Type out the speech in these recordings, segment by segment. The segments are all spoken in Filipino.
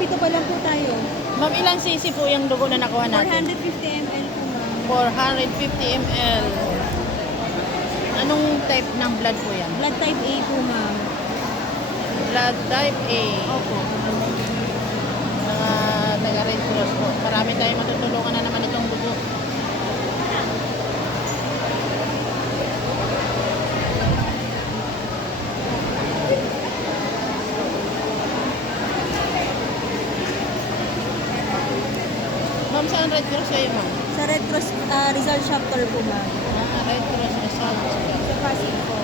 pito pa lang po tayo. Ma'am, ilang cc po yung dugo na nakuha natin? 450 ml po, ma'am. 450 ml. Anong type ng blood po yan? Blood type A po, ma'am. Blood type A. Opo. Mga taga-Red Cross po. Marami tayong matutulungan na naman itong dugo. Ma'am, saan Red Cross kayo, ma'am? Sa Red Cross Rizal Chapter po, ma'am. Red Cross Results. Sa Pasig po.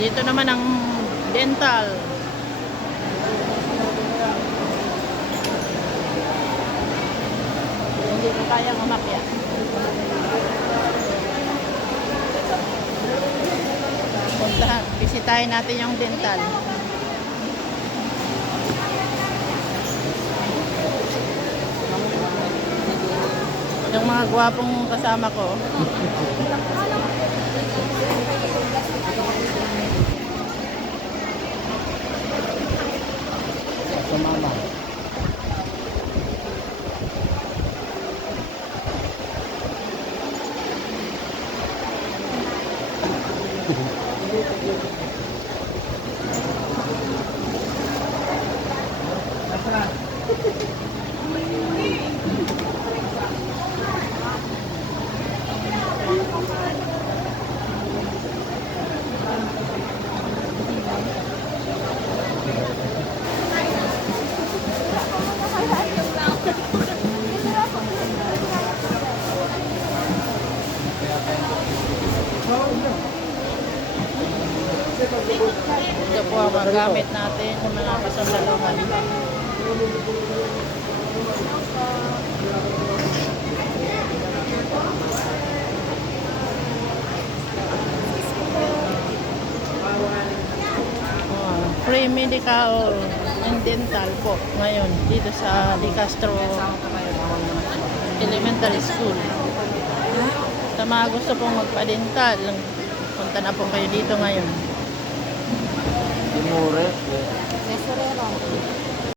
Dito naman ang dental. Hindi ko kayang umakyat. Puntahan, bisitahin natin yung dental. Yung mga gwapong kasama ko. Sumama. Ito po ang mga gamit natin sa mga kasundaluhan. Free medical and dental po ngayon dito sa De Castro Elementary School. Sa mga gusto pong magpa-dental, punta na po kayo dito ngayon. Timure. Mesorero.